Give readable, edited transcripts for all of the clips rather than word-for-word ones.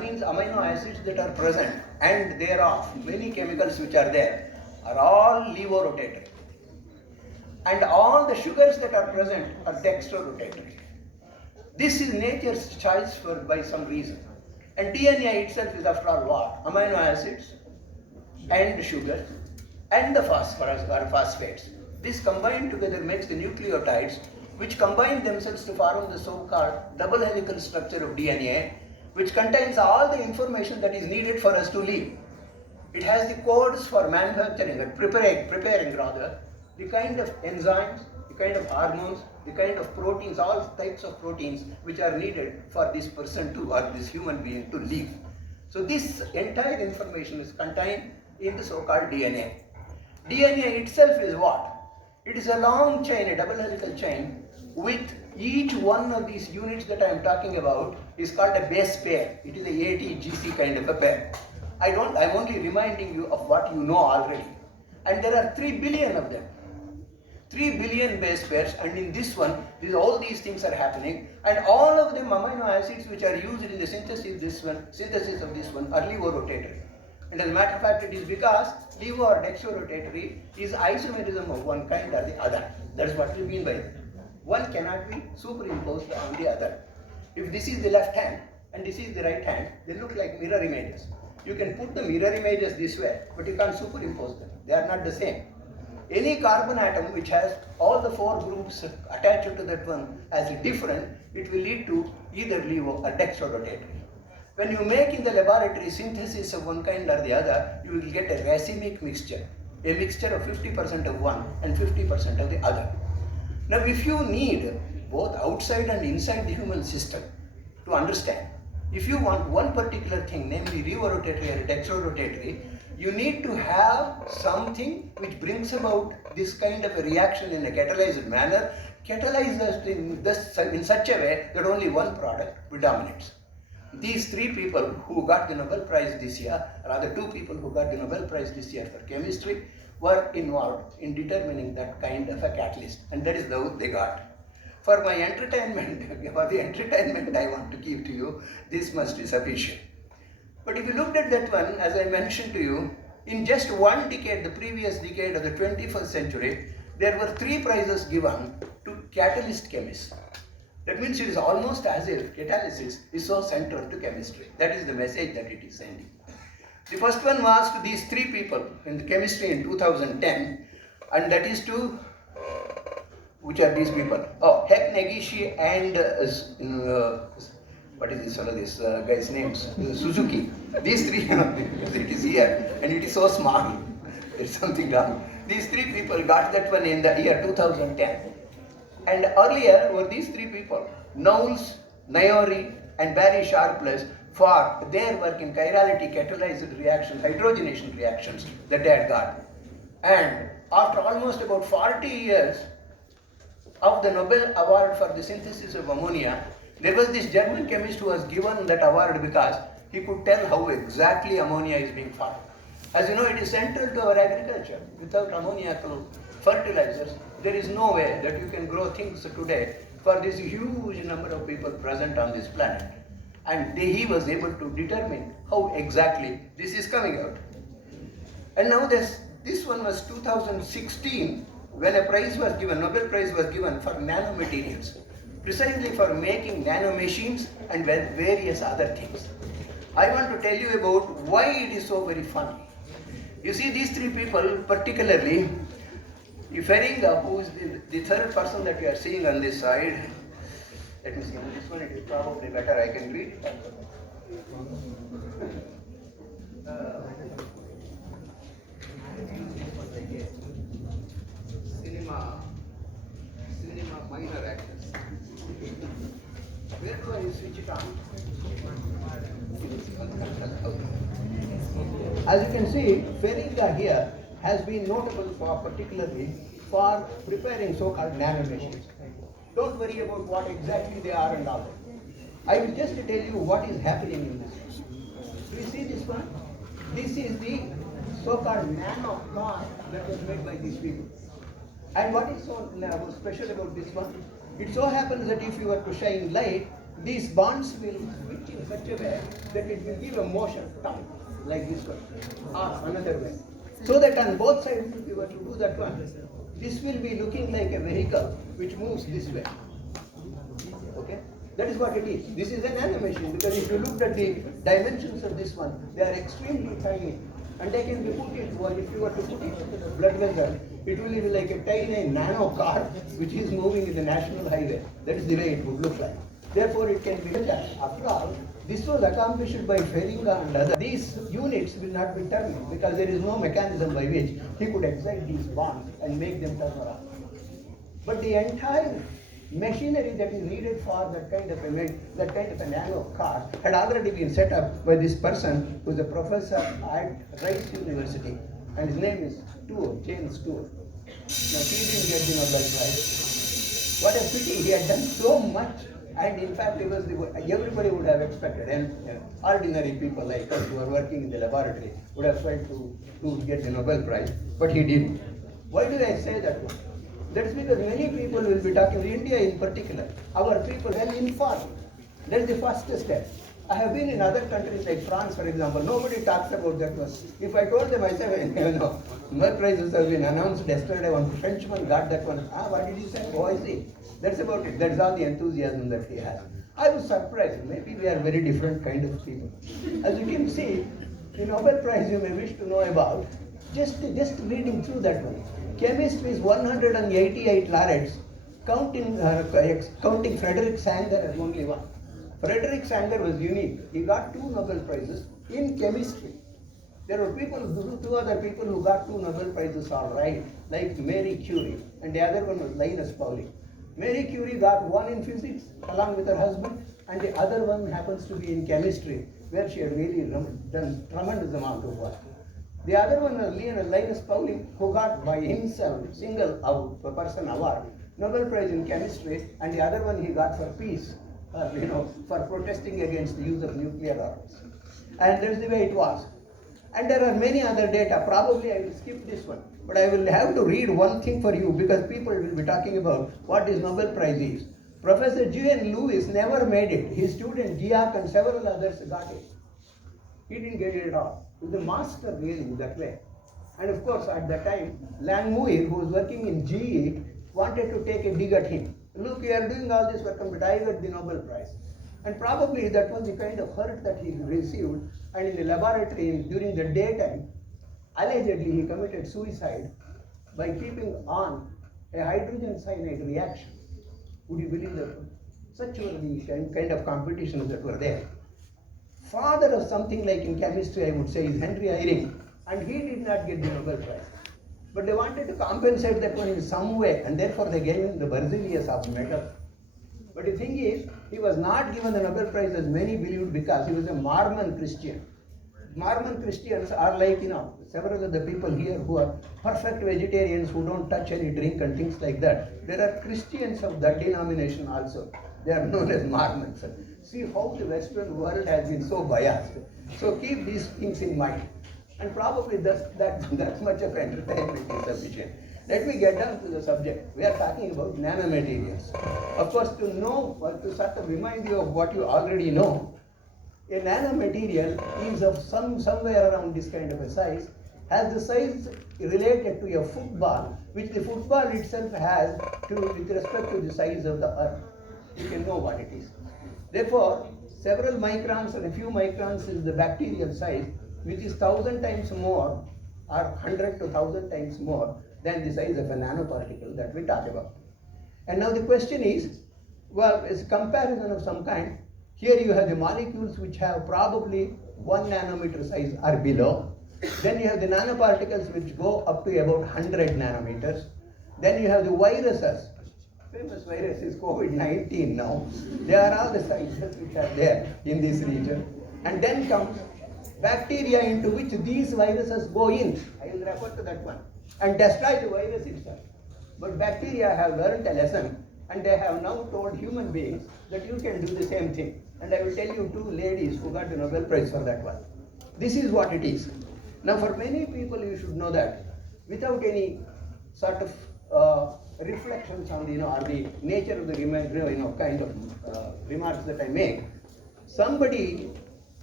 means amino acids that are present, and thereof many chemicals which are there are all levorotatory. And all the sugars that are present are dextrorotatory. This is nature's choice by some reason. And DNA itself is after all what? Amino acids and sugars and the phosphorus or phosphates. This combined together makes the nucleotides, which combine themselves to form the so-called double helical structure of DNA, which contains all the information that is needed for us to live. It has the codes for manufacturing, preparing rather, the kind of enzymes, the kind of hormones, the kind of proteins, all types of proteins which are needed for this person to, or this human being to live. So this entire information is contained in the so-called DNA. DNA itself is what? It is a long chain, a double helical chain, with each one of these units that I am talking about is called a base pair. It is a ATGC kind of a pair. I'm only reminding you of what you know already. And there are 3 billion of them. 3 billion base pairs, and in this one, all these things are happening, and all of them amino acids which are used in the synthesis of this one are levorotatory. And as a matter of fact, it is because levo or dextrorotatory is isomerism of one kind or the other. That's what we mean by it. One cannot be superimposed on the other. If this is the left hand and this is the right hand, they look like mirror images. You can put the mirror images this way, but you can't superimpose them. They are not the same. Any carbon atom which has all the 4 groups attached to that one as different, it will lead to either levo or dextrorotatory. When you make in the laboratory synthesis of one kind or the other, you will get a racemic mixture, a mixture of 50% of one and 50% of the other. Now, if you need both outside and inside the human system to understand, if you want one particular thing, namely levorotatory or dextrorotatory, you need to have something which brings about this kind of a reaction in a catalyzed manner, catalyzed in such a way that only one product predominates. These 3 people who got the Nobel Prize this year, rather 2 people who got the Nobel Prize this year for chemistry, were involved in determining that kind of a catalyst, and that is the what they got. For my entertainment, for the entertainment I want to give to you, this must be sufficient. But if you looked at that one, as I mentioned to you, in just one decade, the previous decade of the 21st century, there were 3 prizes given to catalyst chemists. That means it is almost as if catalysis is so central to chemistry. That is the message that it is sending. The first one was to these 3 people in the chemistry in 2010, and that is to, which are these people? Oh, Heck, Negishi and what is this one of these guys' names? Suzuki. These 3, because it is here and it is so small, there is something wrong. These 3 people got that one in the year 2010. And earlier were these 3 people, Knowles, Naori and Barry Sharpless, for their work in chirality catalyzed reactions, hydrogenation reactions that they had got. And after almost about 40 years of the Nobel Award for the synthesis of ammonia, there was this German chemist who was given that award because he could tell how exactly ammonia is being formed. As you know, it is central to our agriculture. Without ammoniacal fertilizers, there is no way that you can grow things today for this huge number of people present on this planet. And he was able to determine how exactly this is coming out. And now this one was 2016 when a prize was given, Nobel Prize was given for Nano Materials, precisely for making nano machines and various other things. I want to tell you about why it is so very funny. You see, these 3 people, particularly Feringa, who is the 3rd person that we are seeing on this side. Let me see, on this one it is probably better, I can read. Cinema minor actors. Where do I switch it on? As you can see, Feringa here has been notable particularly for preparing so-called nano machines. Don't worry about what exactly they are and all. I will just tell you what is happening in this. Do you see this one? This is the so-called nano car that was made by these people. And what is so special about this one? It so happens that if you were to shine light, these bonds will switch in such a way that it will give a motion, like this one, or another way. So that on both sides, if you were to do that one, this will be looking like a vehicle which moves this way. Okay? That is what it is. This is a nano machine, because if you look at the dimensions of this one, they are extremely tiny. And they can be put it, or if you were to put it into the blood vessel, it will be like a tiny nano car which is moving in the national highway. That is the way it would look like. Therefore, it can be measured. After all, this was accomplished by Feringa and others. These units will not be turning because there is no mechanism by which he could excite these bonds and make them turn around. But the entire machinery that is needed for that kind of a nano car had already been set up by this person who is a professor at Rice University, and his name is James Tour. Now he didn't get the Nobel Prize. What a pity! He had done so much, and in fact, everybody would have expected, and ordinary people like us who are working in the laboratory would have tried to get the Nobel Prize, but he didn't. Why do I say that one? That's because many people will be talking, India in particular, our people are well informed. That's the first step. I have been in other countries like France, for example, nobody talks about that one. If I told them, I said, Nobel Prizes have been announced yesterday, one Frenchman got that one. What did he say? Oh, I see. That's about it. That's all the enthusiasm that he has. I was surprised. Maybe we are very different kind of people. As you can see, the Nobel Prize you may wish to know about, just reading through that one. Chemistry is 188 laureates, counting Frederick Sanger as only one. Frederick Sanger was unique. He got 2 Nobel Prizes in chemistry. There were two other people who got 2 Nobel Prizes all right, like Marie Curie, and the other one was Linus Pauling. Marie Curie got 1 in physics along with her husband, and the other one happens to be in chemistry, where she had really done tremendous amount of work. The other one was Linus Pauling, who got by himself, single person award, Nobel Prize in chemistry, and the other one he got for peace, for protesting against the use of nuclear arms. And that's the way it was. And there are many other data. Probably I will skip this one, but I will have to read one thing for you because people will be talking about what this Nobel Prize is. Professor G.N. Lewis never made it. His student Giac and several others got it. He didn't get it at all. He was a master really that way. And of course, at that time, Langmuir, who was working in GE, wanted to take a dig at him. Look, you are doing all this work, but I got the Nobel Prize. And probably that was the kind of hurt that he received. And in the laboratory, during the daytime, allegedly he committed suicide by keeping on a hydrogen cyanide reaction. Would you believe that? Such were the kind of competitions that were there. Father of something like in chemistry, I would say, is Henry Eyring, and he did not get the Nobel Prize. But they wanted to compensate that one in some way, and therefore they gave him the Berzelius of metal. But the thing is, he was not given the Nobel Prize as many believed because he was a Mormon Christian. Mormon Christians are like, several of the people here who are perfect vegetarians who don't touch any drink and things like that. There are Christians of that denomination also. They are known as Mormons. See how the Western world has been so biased. So keep these things in mind. And probably that much of entertainment is sufficient. Let me get down to the subject. We are talking about nanomaterials. Of course, to sort of remind you of what you already know, a nanomaterial is of somewhere around this kind of a size, has the size related to a football, which the football itself has with respect to the size of the earth. You can know what it is. Therefore, several microns or a few microns is the bacterial size, which is 1,000 times more or 100 to 1,000 times more than the size of a nanoparticle that we talk about. And now the question is, well, it's a comparison of some kind. Here you have the molecules which have probably 1 nanometer size or below. Then you have the nanoparticles which go up to about 100 nanometers. Then you have the viruses. Famous virus is COVID-19 now. They are all the sizes which are there in this region. And then comes bacteria into which these viruses go in. I will refer to that one. And destroy the virus itself. But bacteria have learned a lesson, and they have now told human beings that you can do the same thing. And I will tell you 2 ladies who got the Nobel Prize for that one. This is what it is. Now for many people you should know that without any sort of reflections on the, or the nature of the kind of remarks that I make. Somebody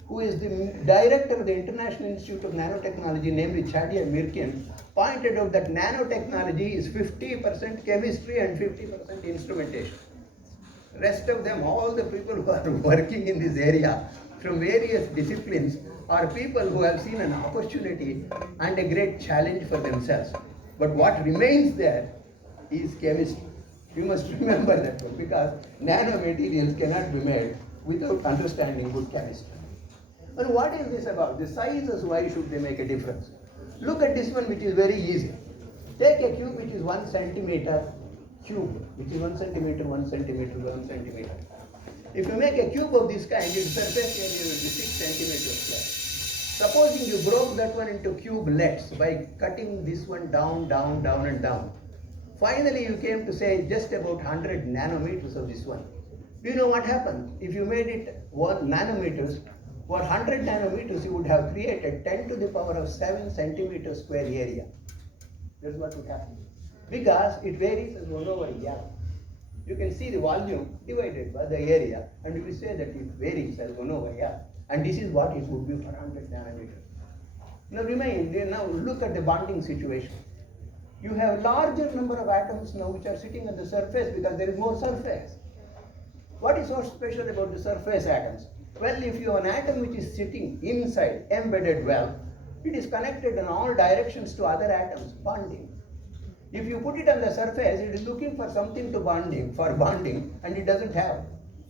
who is the director of the International Institute of Nanotechnology, namely Chadia Mirkin, pointed out that nanotechnology is 50% chemistry and 50% instrumentation. Rest of them, all the people who are working in this area from various disciplines, are people who have seen an opportunity and a great challenge for themselves. But what remains there is chemistry. You must remember that one, because nanomaterials cannot be made without understanding good chemistry. And what is this about? The sizes, why should they make a difference? Look at this one, which is very easy. Take a cube which is 1 centimeter cube, which is 1 centimeter, 1 centimeter, 1 centimeter. If you make a cube of this kind, its surface area will be 6 centimeters square. Supposing you broke that one into cubelets by cutting this one down, down, down, and down. Finally, you came to say just about 100 nanometers of this one. Do you know what happened? If you made it 1 nanometers, for 100 nanometers, you would have created 10 to the power of 7 centimeters square area. That's what would happen. Because it varies as 1 over L. You can see the volume divided by the area, and we say that it varies as 1 over L. And this is what it would be for 100 nanometers. Now look at the bonding situation. You have larger number of atoms now which are sitting on the surface because there is more surface. What is so special about the surface atoms? Well, if you have an atom which is sitting inside, embedded well, it is connected in all directions to other atoms, bonding. If you put it on the surface, it is looking for something to bonding, and it doesn't have.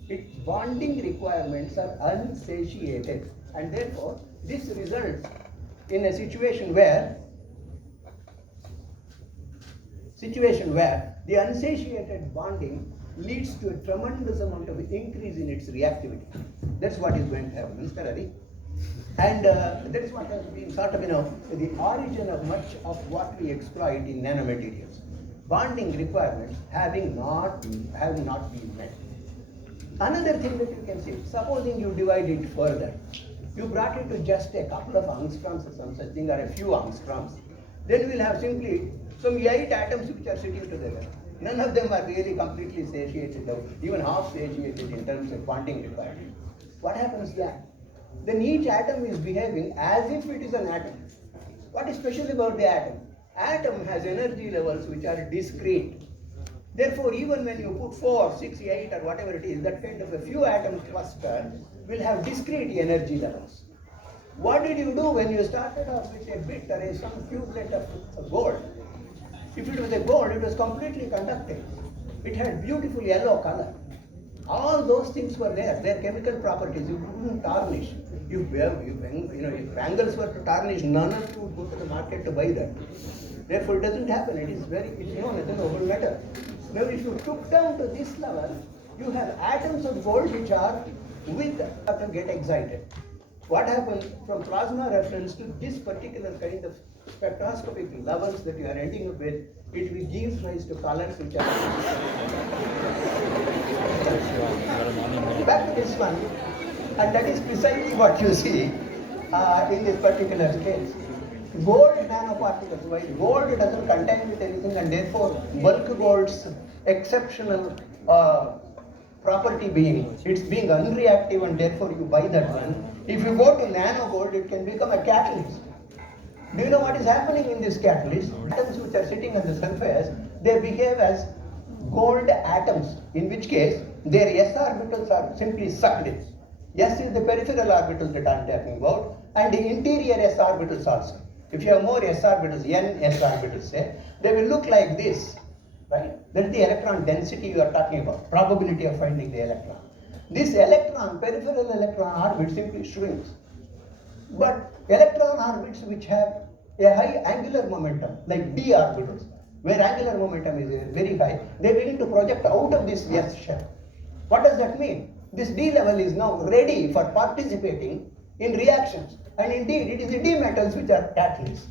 Its bonding requirements are unsatiated, and therefore this results in a situation where the unsatiated bonding leads to a tremendous amount of increase in its reactivity. That's what is going to happen. And that is what has been sort of, the origin of much of what we exploit in nanomaterials. Bonding requirements having not been met. Another thing that you can see, supposing you divide it further, you brought it to just a couple of angstroms or some such thing, or a few angstroms, then we'll have simply some 8 atoms which are sitting together. None of them are really completely satiated, or even half satiated in terms of bonding requirement. What happens then? Then each atom is behaving as if it is an atom. What is special about the atom? Atom has energy levels which are discrete. Therefore, even when you put 4, 6, 8 or whatever it is, that kind of a few atom cluster will have discrete energy levels. What did you do when you started off with a bit or some cubelet of gold? If it was a gold, it was completely conductive. It had beautiful yellow color. All those things were there. Their chemical properties, you couldn't tarnish. If bangles were to tarnish, none of you would go to the market to buy that. Therefore, it doesn't happen. It's known as a noble metal. Now, if you took down to this level, you have atoms of gold which are to get excited. What happens from plasma reference to this particular kind of spectroscopic levels that you are ending up with, it will give rise to colors which are back to this one, and that is precisely what you see in this particular case. Gold nanoparticles, while gold doesn't contain with anything, and therefore bulk gold's exceptional property being, it's being unreactive, and therefore you buy that one. If you go to nano gold, it can become a catalyst. Do you know what is happening in this catalyst? Atoms which are sitting on the surface, they behave as gold atoms, in which case their s orbitals are simply sucked in. S is the peripheral orbitals that I'm talking about, and the interior s orbitals also. If you have more s orbitals, n s orbitals, say, they will look like this, right? That's the electron density you are talking about, probability of finding the electron. This electron, peripheral electron orbit simply shrinks. But electron orbits which have a high angular momentum, like d orbitals, where angular momentum is very high, they begin to project out of this s shell. What does that mean? This d level is now ready for participating in reactions. And indeed, it is the d metals which are catalysts.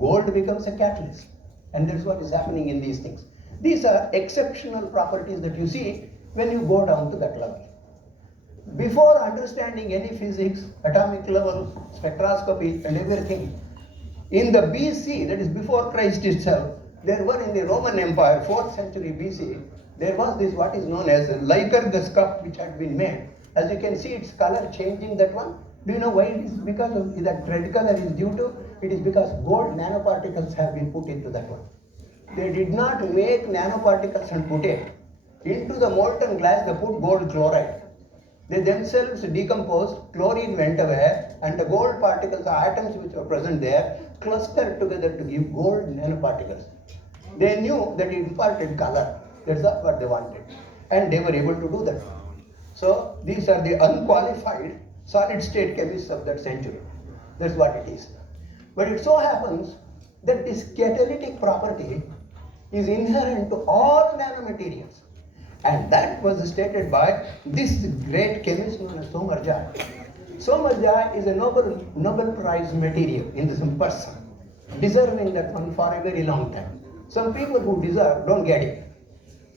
Gold becomes a catalyst. And that's what is happening in these things. These are exceptional properties that you see when you go down to that level. Before understanding any physics, atomic level, spectroscopy, and everything, in the BC, that is before Christ itself, There were in the Roman Empire, 4th century BC, there was this what is known as Lycurgus cup which had been made. As you can see, its color changing, that one. Do you know why it is? Because of that red color is due to, it is because gold nanoparticles have been put into that one. They did not make nanoparticles and put it. Into the molten glass, they put gold chloride. They themselves decomposed, chlorine went away, and the gold particles, the atoms which were present there, clustered together to give gold nanoparticles. They knew that it imparted color. That's what they wanted. And they were able to do that. So these are the unqualified solid state chemists of that century. That's what it is. But it so happens that this catalytic property is inherent to all nanomaterials. And that was stated by this great chemist known as Somerja. Somerja is a Nobel Prize material in this person, deserving that one for a very long time. Some people who deserve don't get it.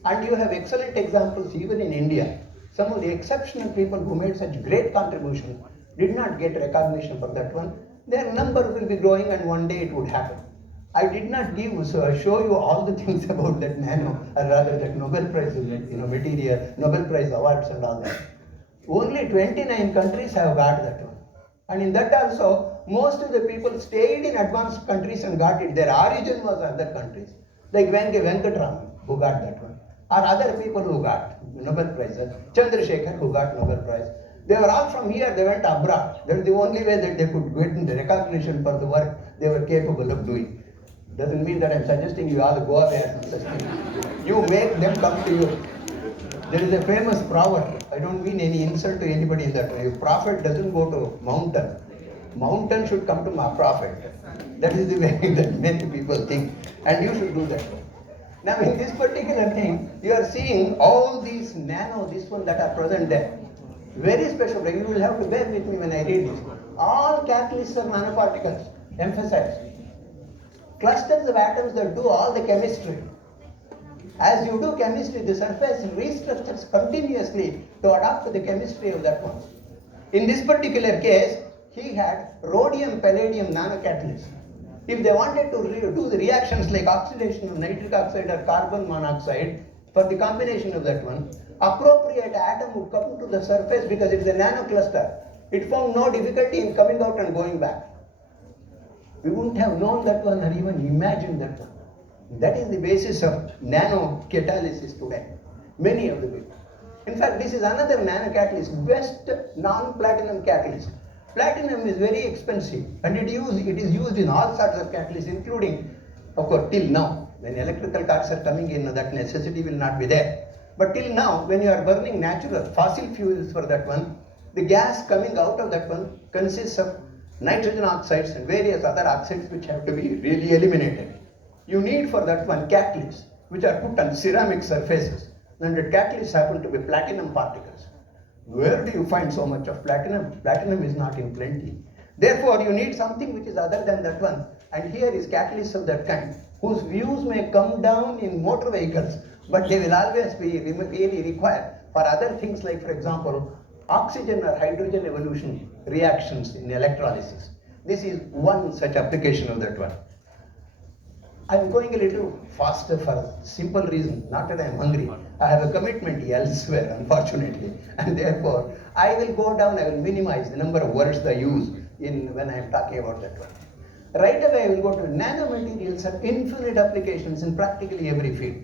And you have excellent examples even in India. Some of the exceptional people who made such great contribution did not get recognition for that one. Their number will be growing and one day it would happen. I did not show you all the things about that nano, or rather that Nobel Prize material, Nobel Prize awards and all that. Only 29 countries have got that one. And in that also, most of the people stayed in advanced countries and got it. Their origin was other countries. Like Venkatraman, who got that one. Or other people who got Nobel Prizes. Chandrasekhar, who got Nobel Prize. They were all from here, they went abroad. That's the only way that they could get the recognition for the work they were capable of doing. Doesn't mean that I'm suggesting you all go away and such things. You make them come to you. There is a famous proverb. I don't mean any insult to anybody in that way. If prophet doesn't go to mountain, mountain should come to my prophet. That is the way that many people think. And you should do that. Now in this particular thing, you are seeing all these this one that are present there. Very special. You will have to bear with me when I read this. All catalysts are nanoparticles. Emphasize. Clusters of atoms that do all the chemistry. As you do chemistry, the surface restructures continuously to adapt to the chemistry of that one. In this particular case, he had rhodium palladium nanocatalysts. If they wanted to do the reactions like oxidation of nitric oxide or carbon monoxide, for the combination of that one, appropriate atom would come to the surface because it is a nanocluster. It found no difficulty in coming out and going back. We wouldn't have known that one or even imagined that one. That is the basis of nanocatalysis today. Many of the people. In fact, this is another nanocatalyst, best non-platinum catalyst. Platinum is very expensive and it is used in all sorts of catalysts, including, of course, till now. When electrical cars are coming in, that necessity will not be there. But till now, when you are burning natural fossil fuels for that one, the gas coming out of that one consists of nitrogen oxides and various other oxides which have to be really eliminated. You need for that one catalysts which are put on ceramic surfaces, and the catalysts happen to be platinum particles. Where do you find so much of platinum? Platinum is not in plenty. Therefore, you need something which is other than that one. And here is catalysts of that kind, whose views may come down in motor vehicles, but they will always be really required for other things like, for example, oxygen or hydrogen evolution reactions in electrolysis. This is one such application of that one. I'm going a little faster for a simple reason, not that I'm hungry. I have a commitment elsewhere, unfortunately, and therefore I will go down, I will minimize the number of words I use when I'm talking about that one. Right away I will go to nanomaterials have infinite applications in practically every field.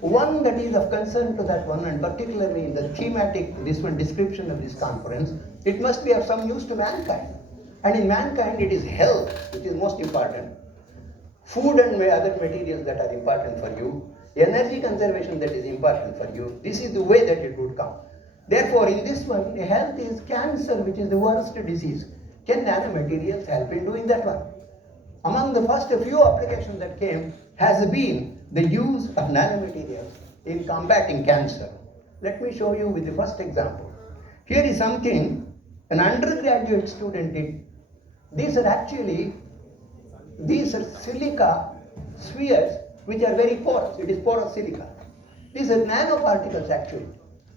One that is of concern to that one, and particularly in the thematic, description of this conference, it must be of some use to mankind. And in mankind it is health which is most important. Food and other materials that are important for you, energy conservation that is important for you. This is the way that it would come. Therefore, in this one, health is cancer, which is the worst disease. Can nanomaterials help in doing that one? Among the first few applications that came has been the use of nanomaterials in combating cancer. Let me show you with the first example. Here is something an undergraduate student did. These are silica spheres which are very porous. It is porous silica. These are nanoparticles actually.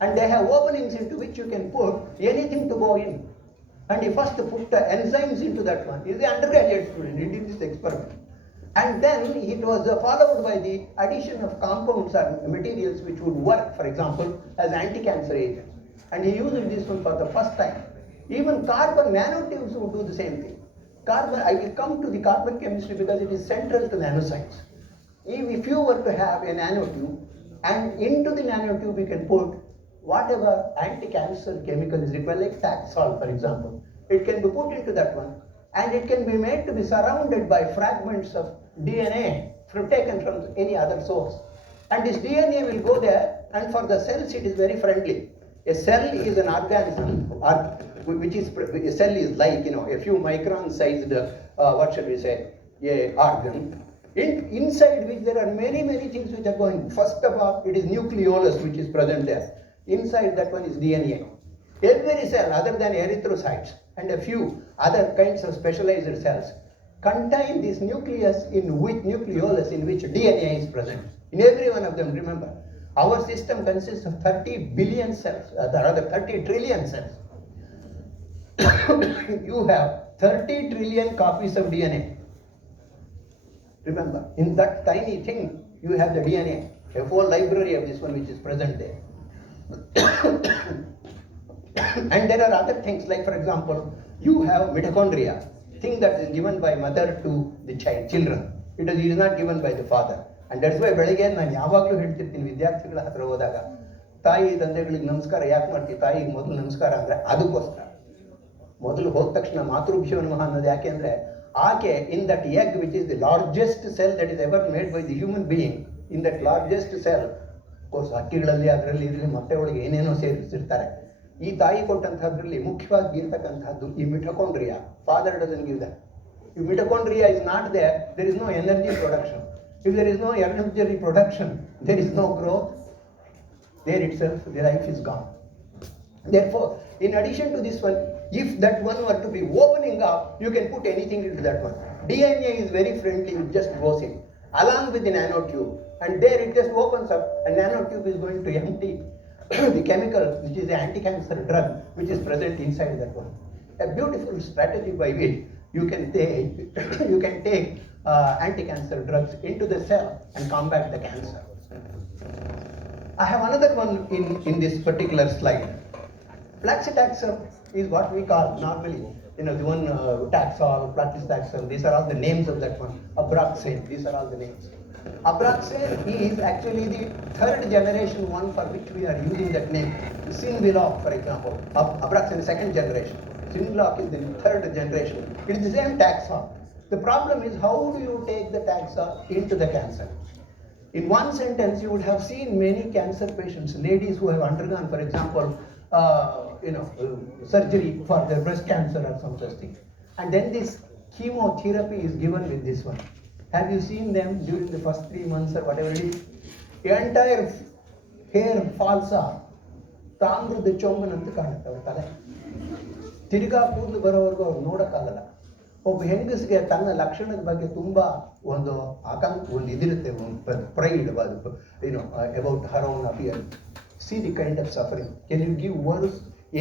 And they have openings into which you can put anything to go in. And he first put the enzymes into that one. He is the undergraduate student. He did this experiment. And then it was followed by the addition of compounds or materials which would work, for example, as anti-cancer agents. And he used this one for the first time. Even carbon nanotubes would do the same thing. Carbon, I will come to the carbon chemistry because it is central to nanoscience. If you were to have a nanotube, and into the nanotube you can put whatever anti-cancer chemical is required, like Taxol, for example, it can be put into that one, and it can be made to be surrounded by fragments of DNA taken from any other source. And this DNA will go there, and for the cells it is very friendly. A cell is an organism, which is, a cell is like, a few micron sized, what shall we say, a organ, inside which there are many, many things which are going. First of all, it is nucleolus which is present there. Inside that one is DNA. Every cell other than erythrocytes and a few other kinds of specialized cells contain this nucleolus in which DNA is present. In every one of them, remember, our system consists of 30 billion cells, rather 30 trillion cells. You have 30 trillion copies of DNA. Remember, in that tiny thing, you have the DNA, a whole library of this one which is present there. And there are other things, like for example, you have mitochondria, thing that is given by mother to the children. It is not given by the father. And that's why ಬೆಳಗ್ಗೆ ನಾನು ಯಾವಾಗಲೂ ಹೇಳ್ತಿರ್ತೀನಿ ವಿದ್ಯಾರ್ಥಿಗಳ ಹತ್ರ ಹೋದಾಗ, ತಾಯಿ ತಂದೆಗಳಿಗೆ ನಮಸ್ಕಾರ ಯಾಕೆ ಮಾಡ್ತೀವಿ, ತಾಯಿಗೆ ಮೊದಲು ನಮಸ್ಕಾರ ಅಂದರೆ ಅದಕ್ಕೋಸ್ಕರ. ಮೊದಲು ಹೋದ ತಕ್ಷಣ ಮಾತೃಭೂಷಣ ನಮಃ ಅನ್ನೋದು ಯಾಕೆ ಅಂದರೆ, ಆಕೆ in that egg which is the largest cell that is ever made by the human being, in that largest cell, course ಹಕ್ಕಿಗಳಲ್ಲಿ ಅದರಲ್ಲಿ ಇರಲಿ ಮೊಟ್ಟೆ ಒಳಗೆ ಏನೇನೋ ಸೇರಿಸಿರ್ತಾರೆ. ಈ ತಾಯಿ ಕೊಟ್ಟಂತಹದ್ರಲ್ಲಿ ಮುಖ್ಯವಾಗಿ ಇರ್ತಕ್ಕಂಥದ್ದು ಈ mitochondria. Father doesn't give that. If mitochondria is not there, there is no energy production. If there is no energy production, there is no growth. There itself, the life is gone. Therefore, in addition to this one, if that one were to be opening up, you can put anything into that one. DNA is very friendly, it just goes in, along with the nanotube. And there it just opens up, and nanotube is going to empty the chemical, which is the anti-cancer drug, which is present inside that one. A beautiful strategy by which you can take anti-cancer drugs into the cell and combat the cancer. I have another one in this particular slide. Fluxetaxel is what we call normally, the one Taxol, Fluxetaxel, these are all the names of that one. Abraxane, these are all the names. Abraxane is actually the third generation one for which we are using that name. Synveloc, for example. Abraxane is second generation. Synveloc is the third generation. It is the same Taxol. The problem is, how do you take the Taxol into the cancer? In one sentence, you would have seen many cancer patients, ladies who have undergone, for example, surgery for their breast cancer or some such thing. And then this chemotherapy is given with this one. Have you seen them during the first 3 months or whatever it is? The entire hair falls off. ತಾಮ್ರದ ಚೊಂಬನಂತ ಕಾಣುತ್ತೆ ಅವ್ರ ತಲೆ. ತಿರುಗಾ ಕೂದಲು ಬರೋವರೆಗೂ ಅವ್ರು ನೋಡೋಕ್ಕಾಗಲ್ಲ. ಒಬ್ಬ ಹೆಂಗಸಿಗೆ ತನ್ನ ಲಕ್ಷಣದ ಬಗ್ಗೆ ತುಂಬ ಒಂದು ಇದಿರುತ್ತೆ, pride about her own appearance. See the kind of suffering. Can you give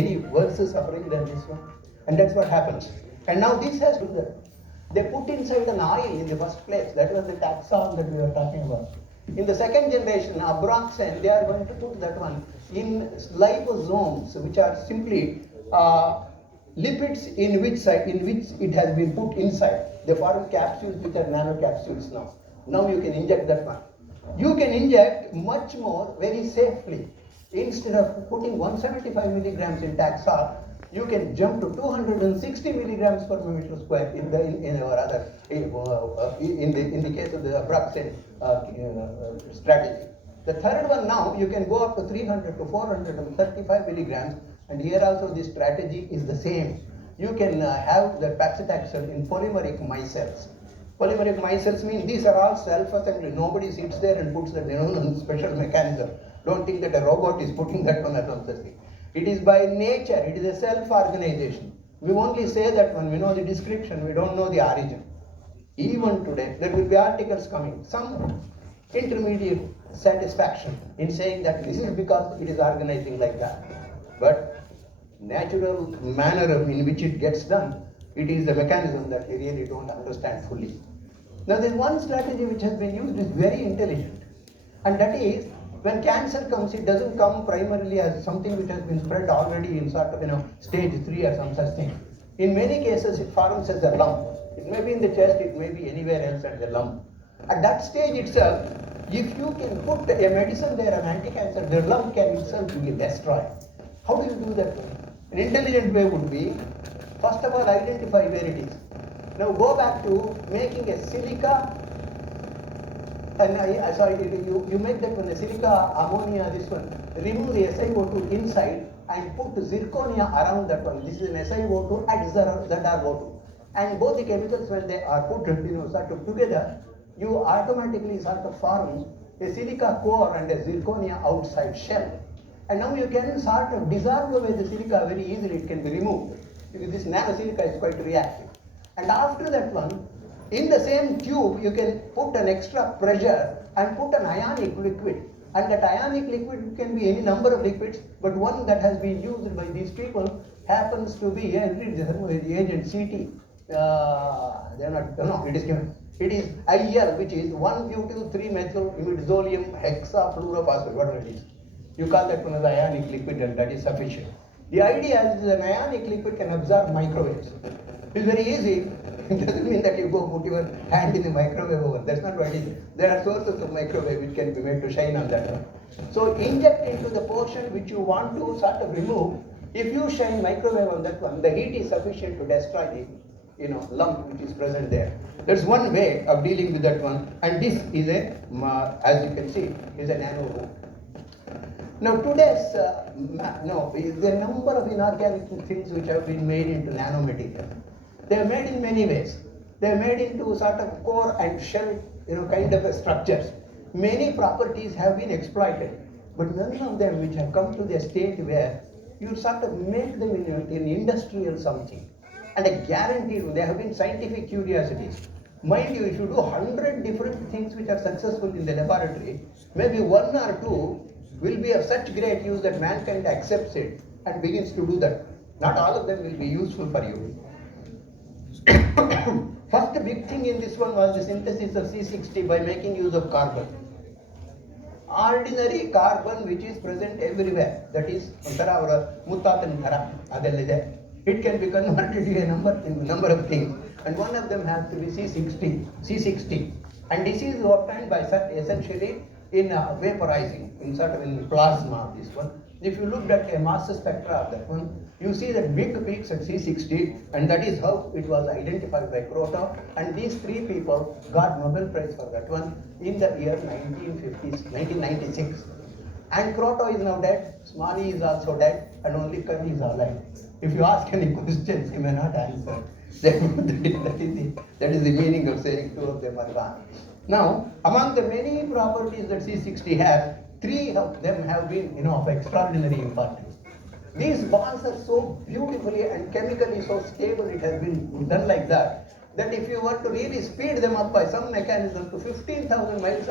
any worse suffering than this one? And that's what happens. And now this has to be, they put inside an oil in the first place. That was the Taxol that we were talking about. In the second generation, Abraxane, they are going to put that one in liposomes, which are simply lipids in which it has been put inside. They form capsules which are nanocapsules now. Now you can inject that one. You can inject much more very safely. Instead of putting 175 milligrams in Taxol, you can jump to 260 milligrams per millimeter square in the case of the Abraxane strategy. The third one now, you can go up to 300 to 435 milligrams, and here also this strategy is the same. You can have the paclitaxel in polymeric micelles. Polymeric micelles mean these are all self-assembly. Nobody sits there and puts that special mechanism. Don't think that a robot is putting that one or something. It is by nature, it is a self-organization. We only say that when we know the description, we don't know the origin. Even today, there will be articles coming, some intermediate satisfaction in saying that this is because it is organizing like that. But natural manner in which it gets done, it is the mechanism that we really don't understand fully. Now there is one strategy which has been used is very intelligent, and that is when cancer comes, it doesn't come primarily as something which has been spread already in sort of stage 3 or some such thing. In many cases it forms as a lump. It may be in the chest, it may be anywhere else as a lump. At that stage itself, if you can put a medicine there, an anti-cancer, the lump can itself be destroyed. How do you do that? An intelligent way would be, first of all, identify where it is. Now go back to making a silica, and you make that one, the silica, ammonia, this one, remove the SiO2 inside and put zirconia around that one. This is an SiO2 at ZrO2. And both the chemicals, when they are put sort of together, you automatically sort of form a silica core and a zirconia outside shell. And now you can sort of dissolve away the silica very easily, it can be removed. Because this nanosilica is quite reactive. And after that one, in the same tube, you can put an extra pressure and put an ionic liquid. And that ionic liquid can be any number of liquids, but one that has been used by these people happens to be the agent CT. It is given. It is IL, which is 1-butyl-3-methyl imidazolium hexafluorophosphate, whatever it is. You call that one as ionic liquid, and that is sufficient. The idea is that an ionic liquid can absorb microwaves. It's very easy. It doesn't mean that you go put your hand in the microwave oven. That's not what it is. There are sources of microwave which can be made to shine on that one. So inject into the portion which you want to sort of remove. If you shine microwave on that one, the heat is sufficient to destroy the lump which is present there. That's one way of dealing with that one. And this is as you can see, is a nano root. Now today's, there is a number of inorganic things which have been made into nanomaterials. They are made in many ways. They are made into sort of core and shell, kind of structures. Many properties have been exploited, but none of them which have come to the state where you sort of make them in industrial something. And I guarantee you, there have been scientific curiosities. Mind you, if you do 100 different things which are successful in the laboratory, maybe 1 or 2 will be of such great use that mankind accepts it and begins to do that. Not all of them will be useful for you. First big thing in this one was the synthesis of C60 by making use of carbon. Ordinary carbon which is present everywhere, that is it can be converted to a number of things, and one of them has to be C60. And this is obtained by essentially in vaporizing, in plasma, this one. If you looked at a mass spectra of that one, you see that big peaks at C60, and that is how it was identified by Kroto. And these 3 people got Nobel Prize for that one in the year 1996. And Kroto is now dead, Smalley is also dead, and only Curry is alive. If you ask any questions, he may not answer. That is the meaning of saying 2 of them are gone. Now, among the many properties that C60 has, 3 of them have been of extraordinary importance. These bonds are so beautifully and chemically so stable, it has been done like that if you were to really speed them up by some mechanism to 15,000 miles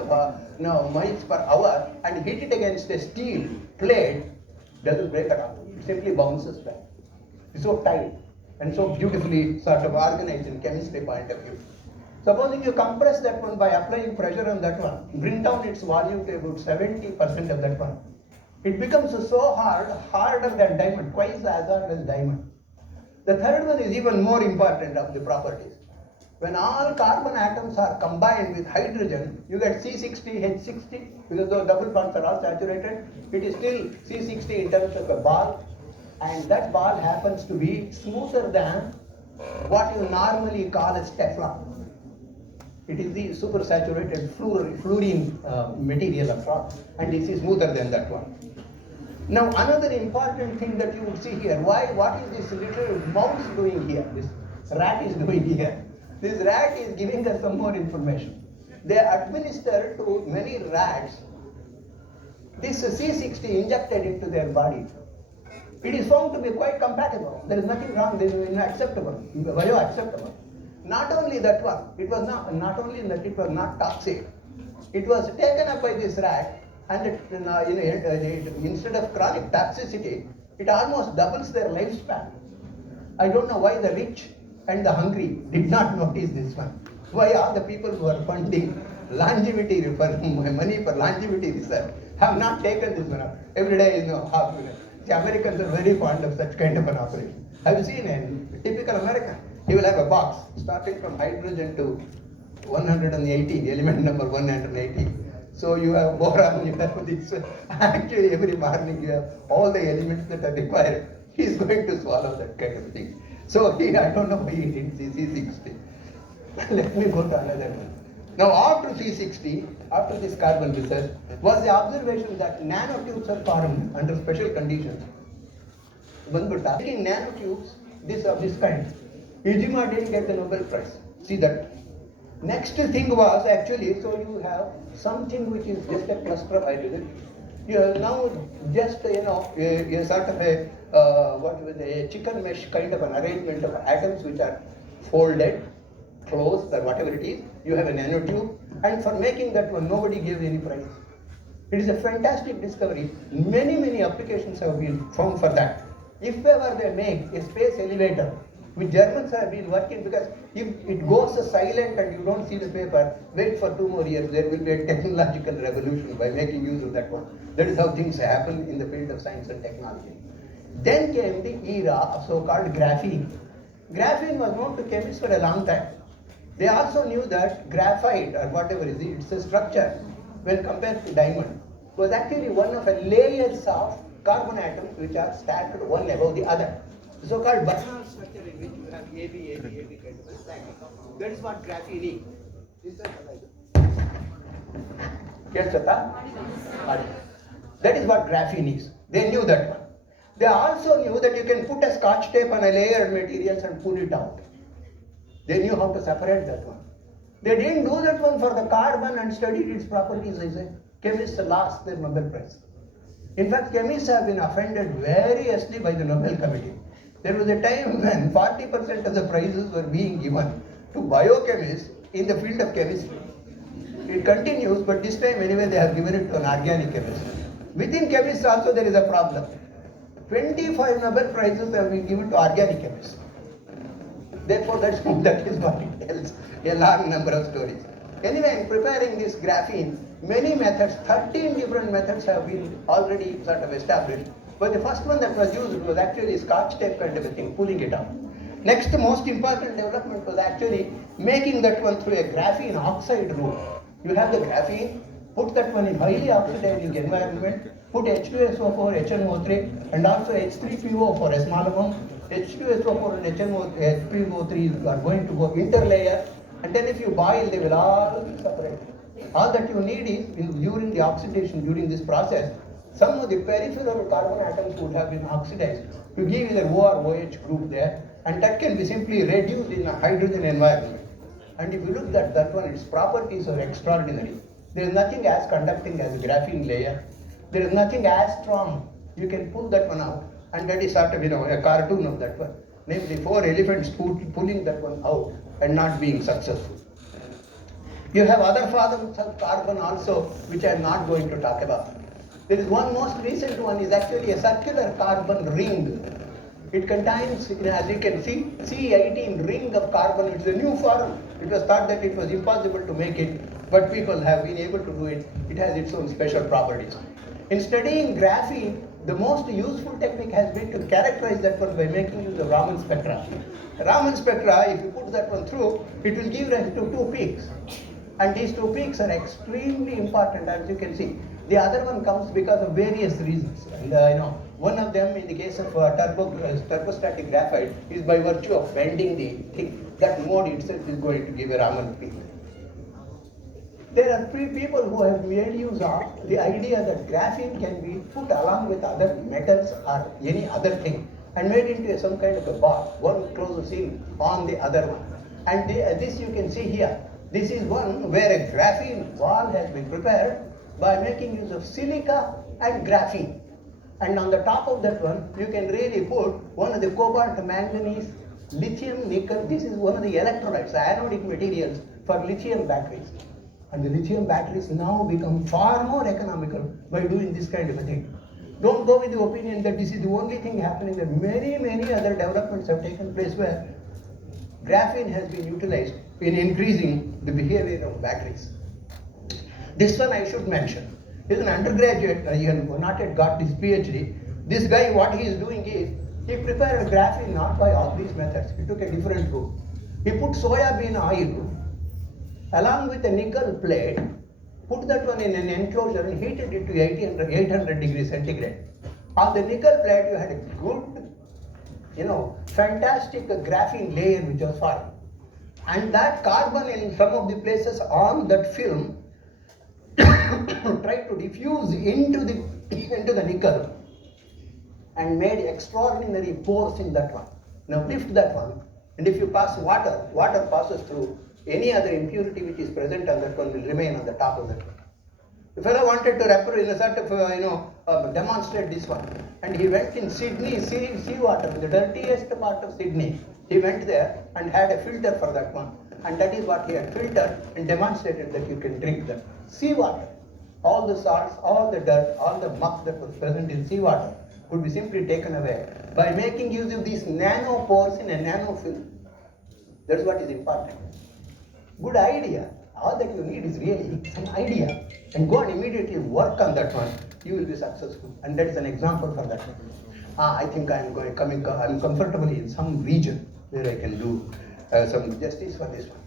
per hour and hit it against a steel plate, doesn't break at all. It simply bounces back. It's so tight and so beautifully sort of organized in chemistry point of view. Supposing you compress that one by applying pressure on that one, bring down its volume to about 70% of that one, it becomes so hard, harder than diamond, twice as hard as diamond. The third one is even more important of the properties. When all carbon atoms are combined with hydrogen, you get C60H60, because those double bonds are all saturated. It is still C60 in terms of a ball, and that ball happens to be smoother than what you normally call as Teflon. It is the supersaturated fluorine material of rock, and this is smoother than that one. Now another important thing that you would see here, what is this little mouse doing here? This rat is doing here. This rat is giving us some more information. They administer to many rats this C60 injected into their body. It is found to be quite compatible. There is nothing wrong, there is acceptable, bioacceptable. Not only that one, it was not only that it was not toxic. It was taken up by this rat, and instead of chronic toxicity, it almost doubles their lifespan. I don't know why the rich and the hungry did not notice this one. Why all the people who are funding longevity money for longevity research have not taken this one up? Every day, the Americans are very fond of such kind of an operation. Have you seen a typical American? He will have a box starting from hydrogen to 180, element number 180. So you have boron, you have this. Actually, every morning you have all the elements that are required. He is going to swallow that kind of thing. So I don't know why he didn't see C60. Let me go to another one. Now after C60, after this carbon research, was the observation that nanotubes are formed under special conditions. Taking nanotubes of this kind, Ijima didn't get the Nobel Prize. See that. Next thing was actually, so you have something which is just a cluster of hydrogen. You have now just a sort of a chicken mesh kind of an arrangement of atoms which are folded, closed, or whatever it is. You have a nanotube, and for making that one, nobody gave any prize. It is a fantastic discovery. Many applications have been found for that. If ever they make a space elevator, which Germans have been working, because if it goes silent and you don't see the paper, wait for 2 more years, there will be a technological revolution by making use of that one. That is how things happen in the field of science and technology. Then came the era of so-called graphene. Graphene was known to chemists for a long time. They also knew that graphite, or whatever it is, it's a structure when compared to diamond, was actually one of a layers of carbon atoms which are stacked one above the other. The so-called Raman structure in which you have AB kind of a stacking. That is what graphene is. That is what graphene is. They knew that one. They also knew that you can put a scotch tape on a layered materials and pull it out. They knew how to separate that one. They didn't do that one for the carbon and studied its properties. I say, chemists lost their Nobel Prize. In fact, chemists have been offended variously by the Nobel Committee. There was a time when 40% of the prizes were being given to biochemists in the field of chemistry. It continues, but this time anyway they have given it to an organic chemist. Within chemists also there is a problem. 25 Nobel Prizes have been given to organic chemists. Therefore that is what it tells, a long number of stories. Anyway, in preparing this graphene, many methods, 13 different methods have been already sort of established. But the first one that was used was actually scotch tape kind of a thing, pulling it out. Next, the most important development was actually making that one through a graphene oxide route. You have the graphene, put that one in highly oxidizing environment, put H2SO4, HNO3, and also H3PO for a small amount. H2SO4 and HNO3 are going to go interlayer, and then if you boil, they will all separate. All that you need is, during the oxidation, during this process, some of the peripheral carbon atoms would have been oxidized. You give either O or OH group there, and that can be simply reduced in a hydrogen environment. And if you look at that one, its properties are extraordinary. There is nothing as conducting as a graphene layer. There is nothing as strong. You can pull that one out, and that is sort of a cartoon of that one. Namely, 4 elephants pulling that one out and not being successful. You have other forms of carbon also, which I am not going to talk about. There is one most recent one is actually a circular carbon ring. It contains, as you can see, C18 ring of carbon. It's a new form. It was thought that it was impossible to make it, but people have been able to do it. It has its own special properties. In studying graphene, the most useful technique has been to characterize that one by making use of Raman Spectra. Raman Spectra, if you put that one through, it will give rise to 2 peaks. And these 2 peaks are extremely important, as you can see. The other one comes because of various reasons. And one of them, in the case of turbostatic graphite, is by virtue of bending the thing. That mode itself is going to give a Raman peak. There are 3 people who have made use of the idea that graphene can be put along with other metals or any other thing and made into some kind of a bar, one closes in on the other one. And this you can see here. This is one where a graphene ball has been prepared by making use of silica and graphene. And on the top of that one, you can really put one of the cobalt, manganese, lithium, nickel. This is one of the electrolytes, anodic materials for lithium batteries. And the lithium batteries now become far more economical by doing this kind of a thing. Don't go with the opinion that this is the only thing happening. That many other developments have taken place where graphene has been utilized in increasing the behavior of batteries. This one I should mention. He is an undergraduate, he has not yet got his PhD. This guy, what he is doing is, he prepared graphene not by all these methods. He took a different route. He put soya bean oil along with a nickel plate, put that one in an enclosure and heated it to 800 degrees centigrade. On the nickel plate, you had a good, fantastic graphene layer which was formed. And that carbon in some of the places on that film tried to diffuse into the nickel and made extraordinary pores in that one. Now lift that one, and if you pass water, water passes through. Any other impurity which is present on that one will remain on the top of that one. The fellow wanted to demonstrate this one, and he went in Sydney, sea water, the dirtiest part of Sydney. He went there and had a filter for that one, and that is what he had filtered and demonstrated that you can drink that sea water. All the salts, all the dirt, all the muck that was present in sea water could be simply taken away by making use of these nanopores in a nanofilm. That's what is important. Good idea. All that you need is really an idea, and go and immediately work on that one. You will be successful, and that is an example for that one. I think I'm comfortably in some region where I can do some justice for this one.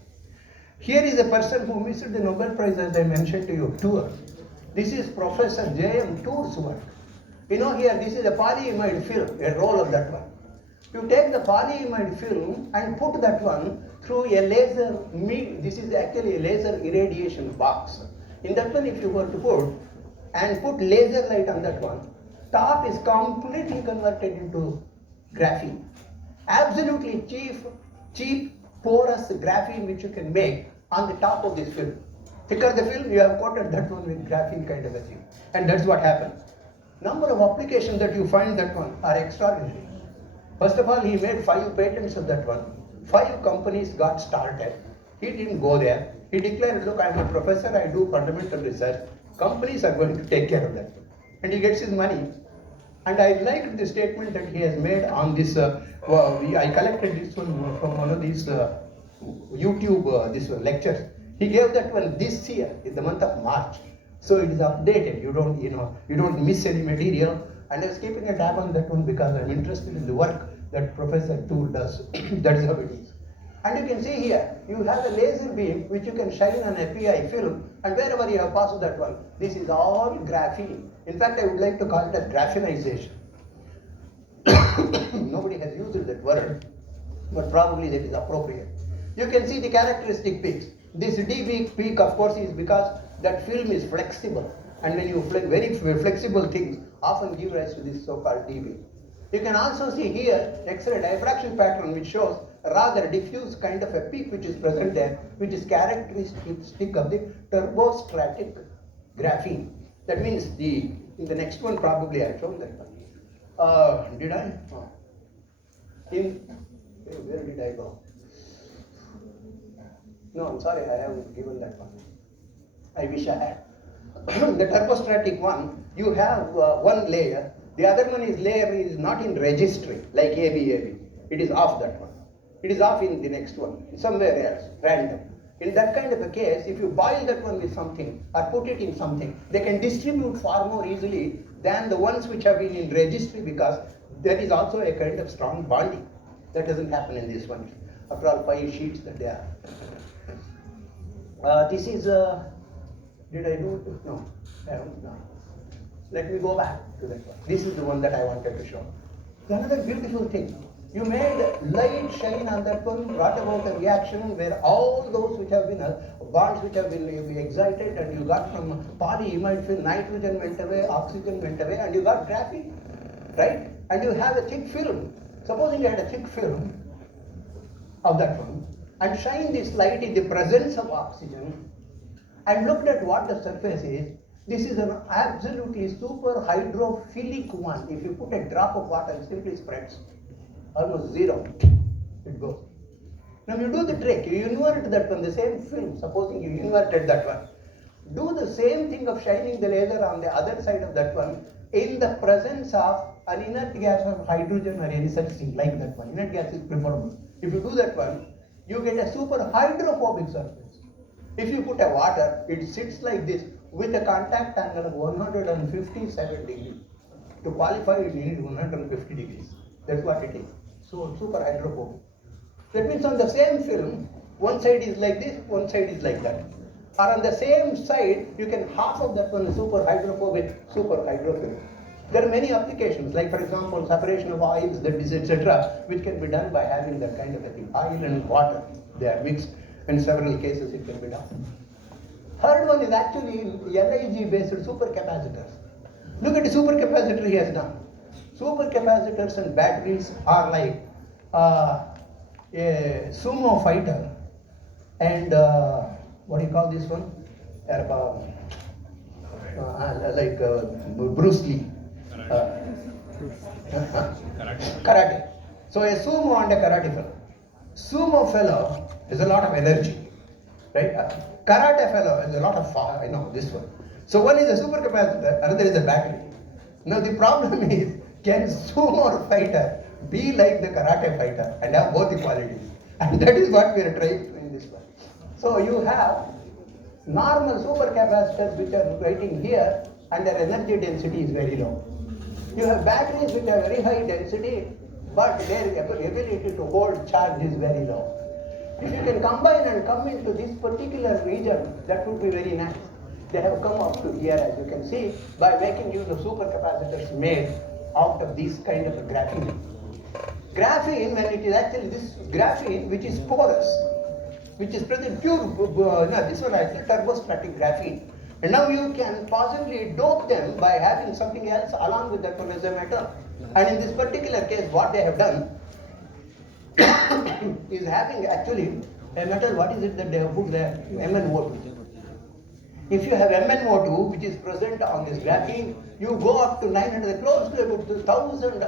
Here is a person who missed the Nobel Prize, as I mentioned to you, Tour. This is Professor J.M. Tour's work. Here this is a polyimide film, a roll of that one. You take the polyimide film and put that one through a laser, this is actually a laser irradiation box. In that one, if you were to put laser light on that one, top is completely converted into graphene. Absolutely cheap porous graphene which you can make on the top of this film. Thicker the film, you have coated that one with graphene kind of a thing. And that's what happened. Number of applications that you find that one are extraordinary. First of all, he made 5 patents of that one. 5 companies got started. He didn't go there. He declared, look, I'm a professor, I do fundamental research. Companies are going to take care of that. And he gets his money. And I liked the statement that he has made on this, I collected this one from one of these YouTube lectures. He gave that one this year, in the month of March. So it is updated, you don't miss any material. And I was keeping a tab on that one because I'm interested in the work that Professor Tool does. That is how it is. And you can see here, you have a laser beam which you can shine on a PI film, and wherever you have passed that one, this is all graphene. In fact, I would like to call it as graphenization. Nobody has used that word, but probably that is appropriate. You can see the characteristic peaks. This D peak, of course, is because that film is flexible, and when you very flexible things often give rise to this so-called D peak. You can also see here X-ray diffraction pattern, which shows a rather diffuse kind of a peak which is present there, which is characteristic of the turbostratic graphene. That means in the next one probably I shown that one. Did I? Where did I go? No, I'm sorry, I haven't given that one. I wish I had. The turbostratic one, you have one layer. The other one layer is not in registry like ABAB. It is off that one. It is off in the next one, somewhere else, random. In that kind of a case, if you boil that one with something or put it in something, they can distribute far more easily than the ones which have been in registry, because there is also a kind of strong bonding. That doesn't happen in this one. After all, 5 sheets that they are. This is, did I do it? No, I haven't done. Let me go back to that one. This is the one that I wanted to show. Another beautiful thing. You made light shine on that one, brought about a reaction where all those which have been bonds which have been excited, and you got from polyimide film, nitrogen went away, oxygen went away, and you got graphene, right? And you have a thick film. Supposing you had a thick film of that one, and shine this light in the presence of oxygen, and looked at what the surface is. This is an absolutely super hydrophilic one. If you put a drop of water, it simply spreads. Almost zero, it goes. Now you do the trick, you invert that one, the same film, supposing you inverted that one. Do the same thing of shining the laser on the other side of that one in the presence of an inert gas of hydrogen or any such thing like that one. Inert gas is preferable. If you do that one, you get a super hydrophobic surface. If you put a water, it sits like this with a contact angle of 157 degrees. To qualify, you need 150 degrees. That's what it is. So super hydrophobic. That means on the same film, one side is like this, one side is like that. Or on the same side, you can half of that one super hydrophobic, super hydrophilic. There are many applications, like for example, separation of oils, that is, etc., which can be done by having that kind of a thing. Oil and water, they are mixed. In several cases, it can be done. Third one is actually LIG-based supercapacitors. Look at the supercapacitor he has done. Supercapacitors and batteries are like a sumo fighter and what do you call this one? Like Bruce Lee. Karate. So a sumo and a karate fellow. Sumo fellow has a lot of energy, right? Karate fellow has a lot of fire. I know this one. So one is a supercapacitor, another is a battery. Now the problem is, can sumo fighter be like the karate fighter and have both the qualities? And that is what we are trying to do in this one. So you have normal supercapacitors which are writing here and their energy density is very low. You have batteries which have very high density but their ability to hold charge is very low. If you can combine and come into this particular region, that would be very nice. They have come up to here, as you can see, by making use of supercapacitors made out of this kind of a graphene. Graphene, when it is actually this graphene which is porous, which is present pure, this one I said turbostratic graphene. And now you can possibly dope them by having something else along with that one as a metal. And in this particular case, what they have done is having actually a metal, what is it that they have put there? MnO2. If you have MnO2 which is present on this graphene, you go up to 900, close to about 1000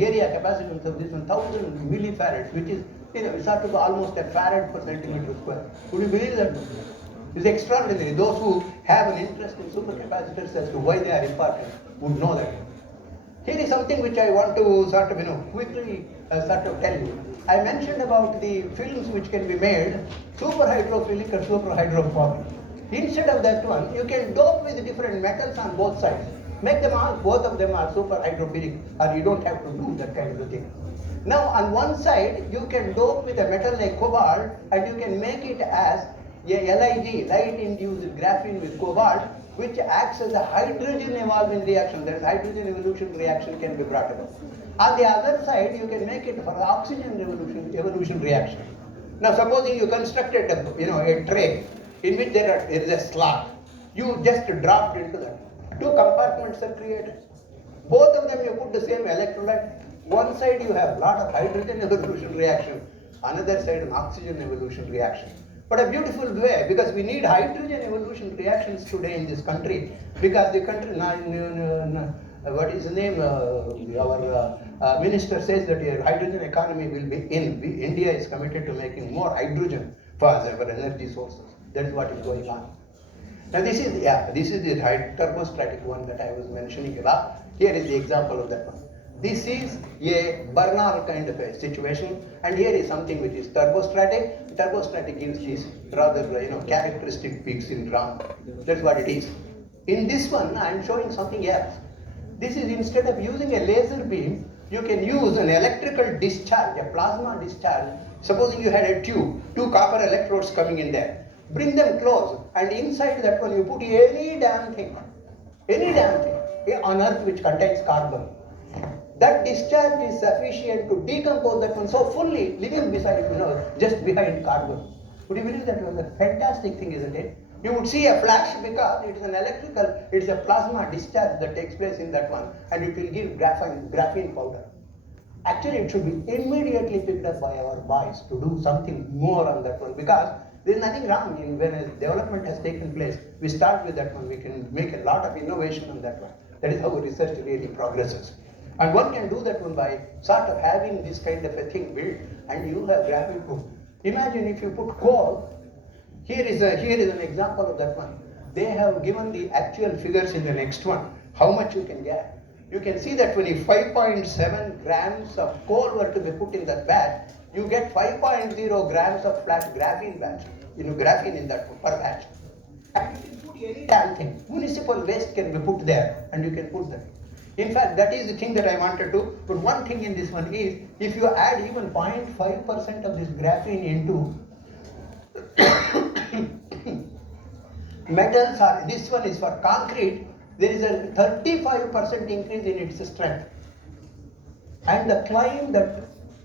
area capacitance of this 1000 millifarads, which is, it's sort of almost a farad per centimeter square. Would you believe that? It's extraordinary. Those who have an interest in supercapacitors as to why they are important would know that. Here is something which I want to sort of, quickly tell you. I mentioned about the films which can be made super hydrophilic or super hydrophobic. Instead of that one, you can dope with different metals on both sides. Make them all, both of them are super hydrophilic, or you don't have to do that kind of a thing. Now on one side, you can dope with a metal like cobalt, and you can make it as a LIG, light-induced graphene with cobalt, which acts as a hydrogen evolving reaction. That is, hydrogen evolution reaction can be brought about. On the other side, you can make it for oxygen evolution reaction. Now, supposing you constructed a tray in which there is a slot, you just dropped into that. Two compartments are created. Both of them you put the same electrolyte. One side you have a lot of hydrogen evolution reaction, another side an oxygen evolution reaction. But a beautiful way, because we need hydrogen evolution reactions today in this country, because the country, what is the name, our minister says that the hydrogen economy will be in. India is committed to making more hydrogen for our energy sources. That is what is going on. Now this is the turbostratic one that I was mentioning about. Here is the example of that one. This is a Bernal kind of a situation, and here is something which is turbostratic. Turbostratic gives these rather characteristic peaks in Raman. That's what it is. In this one, I am showing something else. This is, instead of using a laser beam, you can use an electrical discharge, a plasma discharge. Supposing you had a tube, two copper electrodes coming in there. Bring them close, and inside that one you put any damn thing on earth which contains carbon. That discharge is sufficient to decompose that one so fully, living beside, just behind carbon. Would you believe that was a fantastic thing, isn't it? You would see a flash because it is an electrical, it is a plasma discharge that takes place in that one, and it will give graphene powder. Actually, it should be immediately picked up by our boys to do something more on that one, because there is nothing wrong in when a development has taken place. We start with that one, we can make a lot of innovation on that one. That is how research really progresses. And one can do that one by sort of having this kind of a thing built, and you have graphene proof. Imagine if you put coal. Here is an example of that one. They have given the actual figures in the next one, how much you can get. You can see that when if 5.7 grams of coal were to be put in that bag, you get 5.0 grams of flash graphene batch, graphene in that per batch. And you can put any damn thing. Municipal waste can be put there, and you can put that. In fact, that is the thing that I wanted to. But one thing in this one is, if you add even 0.5% of this graphene into metals, or this one is for concrete, there is a 35% increase in its strength. And the claim that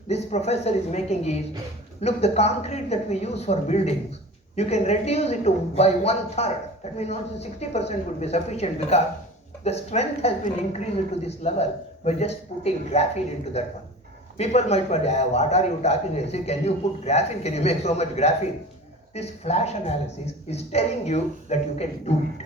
this professor is making is, look, the concrete that we use for buildings, you can reduce it by 1/3. That means only 60% would be sufficient, because the strength has been increased to this level by just putting graphene into that one. People might wonder, what are you talking about? Say, can you put graphene? Can you make so much graphene? This flash analysis is telling you that you can do it.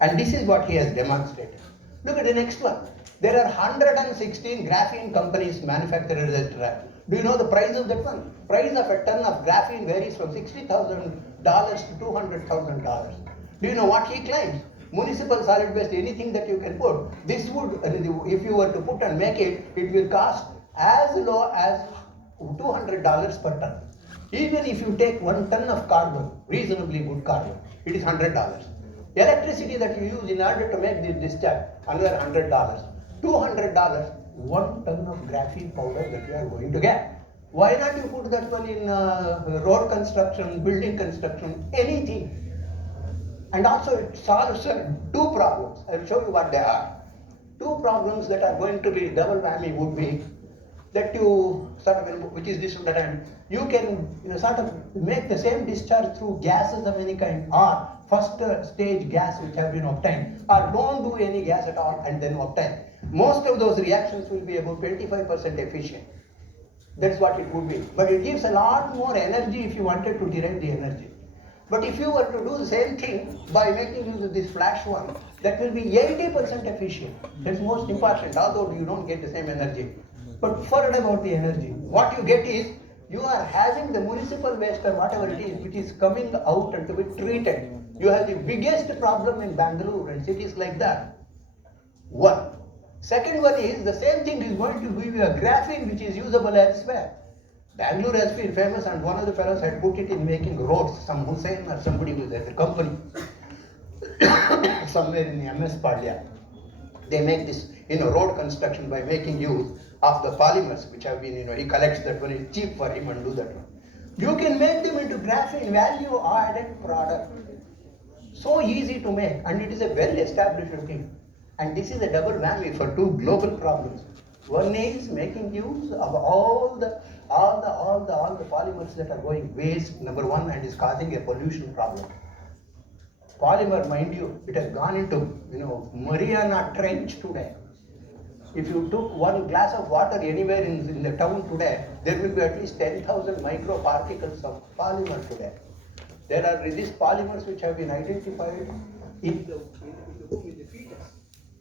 And this is what he has demonstrated. Look at the next one. There are 116 graphene companies, manufacturers, etc. Do you know the price of that one? Price of a ton of graphene varies from $60,000 to $200,000. Do you know what he claims? Municipal solid waste, anything that you can put, this would, if you were to put and make it, it will cost as low as $200 per ton. Even if you take 1 ton of carbon, reasonably good carbon, it is $100. Electricity that you use in order to make this discharge, another $100. $200, 1 ton of graphene powder that you are going to get. Why not you put that one in road construction, building construction, anything? And also it solves 2 problems. I will show you what they are. 2 problems that are going to be double whammy would be that you sort of, which is this that you can sort of make the same discharge through gases of any kind, or first stage gas which have been obtained, or don't do any gas at all and then obtain. Most of those reactions will be about 25% efficient. That's what it would be. But it gives a lot more energy if you wanted to derive the energy. But if you were to do the same thing by making use of this flash one, that will be 80% efficient. That's most important, although you don't get the same energy. But forget about the energy. What you get is, you are having the municipal waste or whatever it is, which is coming out and to be treated. You have the biggest problem in Bangalore and cities like that. One. Second one is, the same thing is going to give you a graphene which is usable elsewhere. Bangalore has been famous, and one of the fellows had put it in making roads. Some Hussain or somebody was at the company somewhere in the MS Padya. They make this road construction by making use of the polymers which have been, he collects that one, it's cheap for him and do that one. You can make them into graphene value added product. So easy to make, and it is a well established thing. And this is a double whammy for 2 global problems. One is making use of all the polymers that are going waste, number 1, and is causing a pollution problem. Polymer, mind you, it has gone into, Mariana Trench today. If you took 1 glass of water anywhere in the town today, there will be at least 10,000 microparticles of polymer today. There are these polymers which have been identified in the fetus.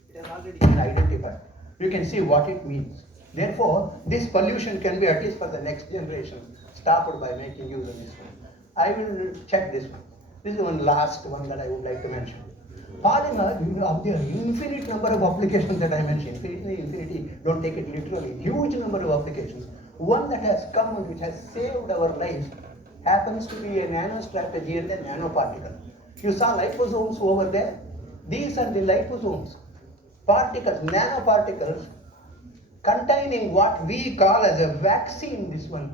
It has already been identified. You can see what it means. Therefore, this pollution can be, at least for the next generation, stopped by making use of this one. I will check this one. This is one last one that I would like to mention. Polymer, of the infinite number of applications that I mentioned, infinity, don't take it literally, huge number of applications. One that has come, which has saved our lives, happens to be a nanostrategy and a nanoparticle. You saw liposomes over there? These are the liposomes. Particles, nanoparticles, containing what we call as a vaccine, this one,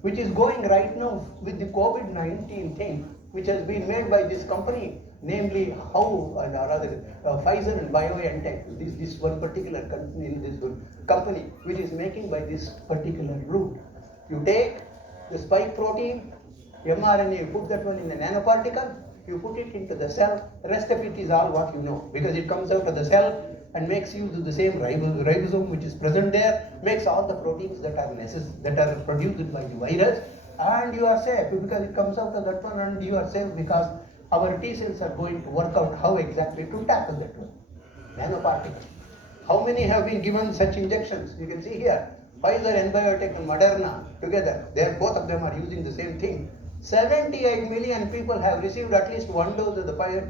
which is going right now with the COVID-19 thing, which has been made by this company, namely Pfizer and BioNTech, this one particular company, which is making by this particular route. You take the spike protein, mRNA, you put that one in a nanoparticle, you put it into the cell, the rest of it is all what you know, because it comes out of the cell and makes use of the same ribosome which is present there, makes all the proteins that are produced by the virus, and you are safe because it comes out of that one, and you are safe because our T cells are going to work out how exactly to tackle that one. Nanoparticles. How many have been given such injections? You can see here, Pfizer and BioNTech and Moderna together, both of them are using the same thing. 78 million people have received at least 1 dose of the Pfizer.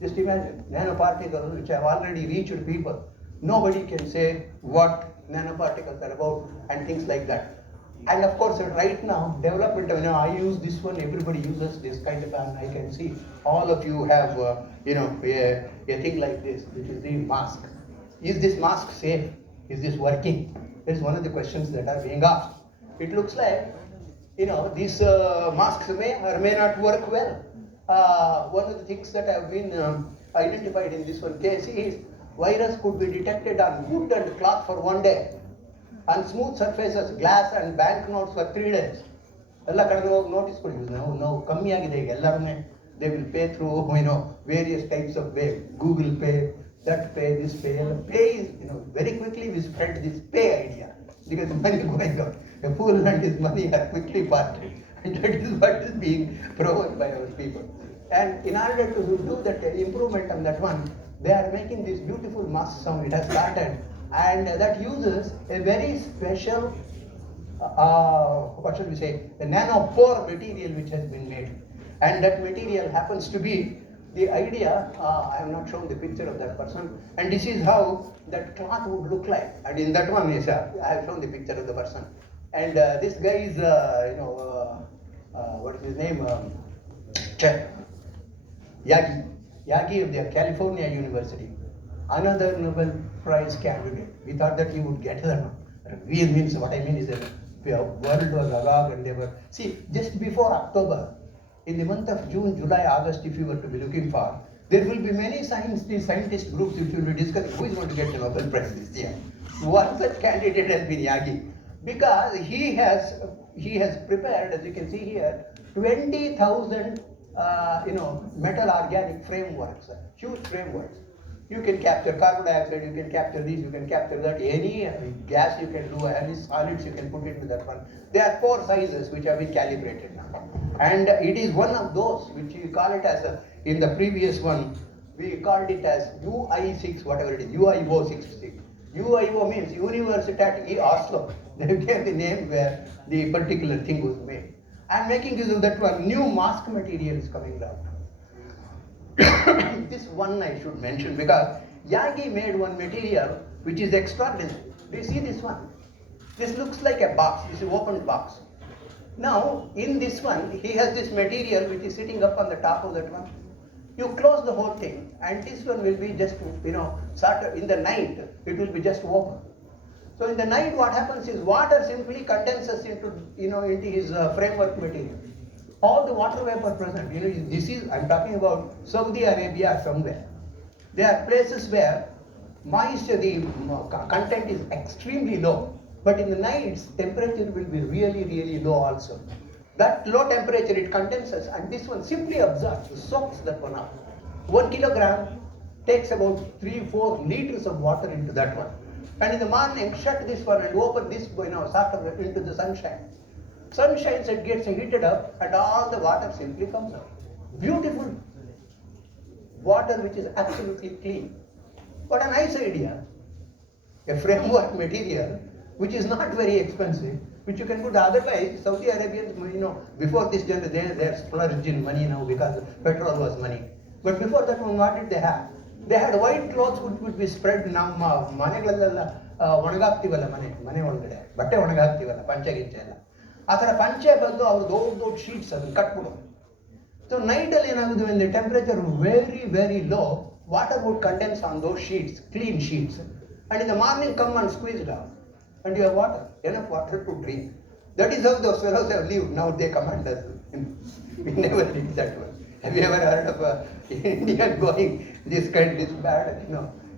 Just imagine, nanoparticles which have already reached people. Nobody can say what nanoparticles are about and things like that. And of course, right now, development, I use this one, everybody uses this kind of, and I can see all of you have, a thing like this, which is the mask. Is this mask safe? Is this working? That is one of the questions that are being asked. It looks like, these masks may or may not work well. One of the things that have been identified in this one case is virus could be detected on wood and cloth for 1 day. On smooth surfaces, glass and banknotes for 3 days. ಎಲ್ಲ ಕಡೆ ಹೋಗಿ notice ಕೊಡ್ತೀವಿ ನಾವು ಕಮ್ಮಿ ಆಗಿದೆ ಈಗ ಎಲ್ಲರನ್ನೇ they will pay through various types of pay Google Pay that pay this pay pay is very quickly we spread this pay idea because money going out a fool and his money are quickly parted and that is what is being provoked by our people. And in order to do that improvement on that one, they are making this beautiful mask sound. It has started, and that uses a very special, what should we say, a nanopore material which has been made. And that material happens to be the idea, I have not shown the picture of that person, and this is how that cloth would look like. And in that one, yes, I have shown the picture of the person. And this guy is, what is his name? Yagi of the California University. Another Nobel Prize candidate. We thought that he would get that one. We means, what I mean is that the world was agog and they were, see, just before October, in the month of June, July, August, if you were to be looking for, there will be many scientist groups which will be discussing who is going to get the Nobel Prize this year. One such candidate has been Yagi, because he has prepared, as you can see here, 20,000 metal organic frameworks, huge frameworks. You can capture carbon dioxide, you can capture this, you can capture that, any gas you can do, any solids you can put into that one. There are 4 sizes which have been calibrated now. And it is one of those which we call it as, in the previous one, we called it as UI6, whatever it is, UIO66. UIO means Universitat Oslo. They gave the name where the particular thing was made. I am making use of that one. New mask material is coming out. This one I should mention because Yagi made one material which is extraordinary. Do you see this one? This looks like a box. This is an open box. Now, in this one, he has this material which is sitting up on the top of that one. You close the whole thing, and this one will be just, sort of in the night, it will be just open. So in the night, what happens is water simply condenses into his framework material. All the water vapor present, this is, I'm talking about Saudi Arabia or somewhere. There are places where moisture, the content is extremely low. But in the nights, temperature will be really, really low also. That low temperature, it condenses, and this one simply absorbs, soaks that one up. 1 kilogram takes about 3-4 liters of water into that one. And in the morning, shut this one and open this, sort of into the sunshine. Sunshine, it gets heated up, and all the water simply comes out. Beautiful water which is absolutely clean. What a nice idea. A framework material which is not very expensive, which you can put. Otherwise, Saudi Arabians, before this generation, they are splurged in money now because petrol was money. But before that one, what did they have? They had white clothes which would be spread. ನಮ್ಮ ಮನೆಗಳಲ್ಲೆಲ್ಲ ಒಣಗಾಕ್ತಿವಲ್ಲ, ಮನೆ ಒಳಗಡೆ ಬಟ್ಟೆ ಒಣಗಾಕ್ತಿವಲ್ಲ, ಪಂಚೆ ಗಿಂಚೆ ಎಲ್ಲ, ಆ ಥರ ಪಂಚೆ ಬಂದು ಅವ್ರು ದೊಡ್ಡ ಶೀಟ್ಸ್ ಅದನ್ನು ಕಟ್ಬಿಡೋದು. ಸೊ ನೈಟಲ್ಲಿ ಏನಾಗುತ್ತೆ, when the temperature very, very low, water would condense on those sheets, clean sheets. And in the morning, come and squeeze it out. And you have water, enough water to drink. That is how those fellows have lived. Now they command us. We never did that one. Have you ever heard of India going this bad,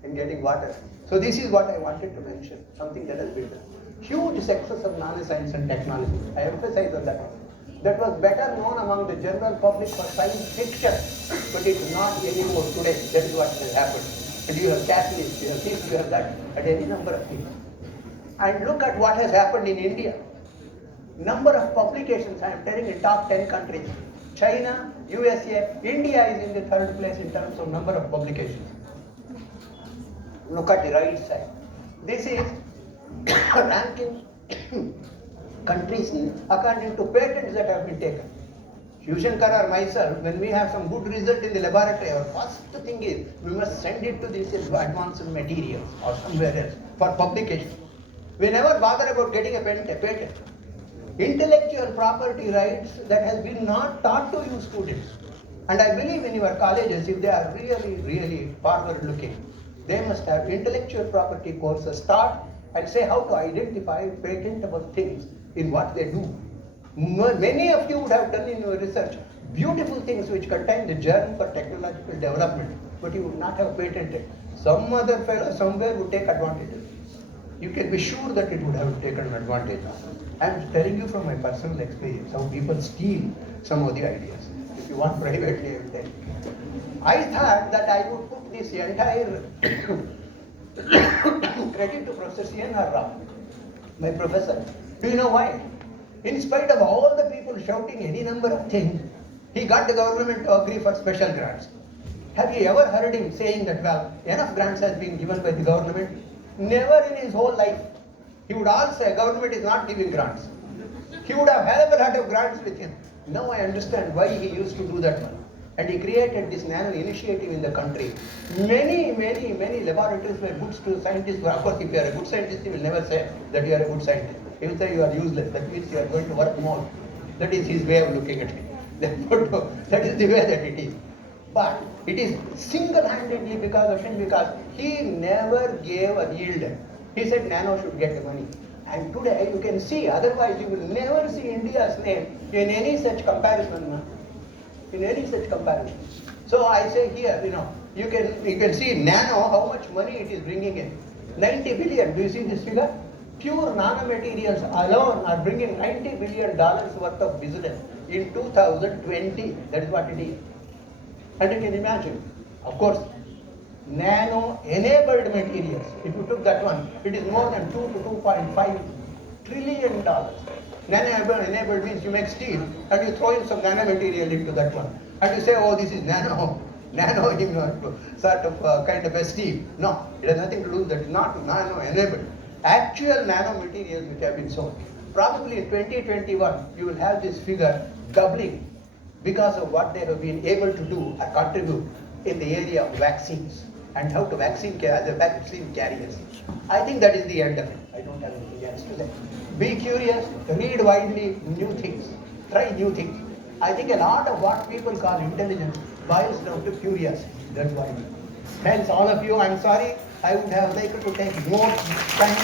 in getting water? So this is what I wanted to mention, something that has been done. Huge success of nanoscience and technology. I emphasize on that one. That was better known among the general public for science fiction, but it is not anymore today. That is what has happened. And you have catalysts, you have this, you have that, at any number of things. And look at what has happened in India. Number of publications, I am telling you, top 10 countries. China, USA, India is in the 3rd place in terms of number of publications. Look at the right side. This is ranking countries according to patents that have been taken. Shivshankar or myself, when we have some good result in the laboratory, our first thing is we must send it to these advanced materials or somewhere else for publication. We never bother about getting a patent. intellectual property rights that has been not taught to you students. And I believe in your colleges, if they are really, really forward looking, they must have intellectual property courses taught and say how to identify patentable things in what they do. Many of you would have done in your research beautiful things which contain the germ for technological development, but you would not have patented. Some other fellow somewhere would take advantage of it. You can be sure that it would have taken advantage. I am telling you from my personal experience how people steal some of the ideas. If you want privately, I will tell you. I thought that I would put this entire credit to Professor C.N.R. Rao, my professor. Do you know why? In spite of all the people shouting any number of things, he got the government to agree for special grants. Have you ever heard him saying that, well, enough grants has been given by the government? Never in his whole life. He would all say, government is not giving grants. He would have hell of a lot of grants with him. Now I understand why he used to do that one. And he created this nano initiative in the country. Many laboratories were goods to scientists. Of course, if you are a good scientist, he will never say that you are a good scientist. He will say you are useless. That means you are going to work more. That is his way of looking at it. That is the way that it is. But it is single-handedly because of him, because he never gave a yield. He said nano should get the money. And today you can see, otherwise you will never see India's name in any such comparison. In any such comparison. So I say here, you can see nano, how much money it is bringing in. 90 billion, do you see this figure? Pure nanomaterials alone are bringing $90 billion worth of business in 2020. That is what it is. And you can imagine, of course, nano-enabled materials, if you took that one, it is more than 2 to 2.5 trillion dollars. Nano-enabled means you make steel and you throw in some nanomaterial into that one. And you say, oh, this is nano sort of kind of a steel. No, it has nothing to do with that. It's not nano-enabled. Actual nanomaterials which have been sold. Probably in 2021, you will have this figure doubling because of what they have been able to do or contribute in the area of vaccines and how to vaccine carriers. I think that is the end of it. I don't have anything else to say. Be curious, read widely new things, try new things. I think a lot of what people call intelligence boils down to curiosity. That's why. Hence, all of you, I'm sorry, I would have liked to take more time.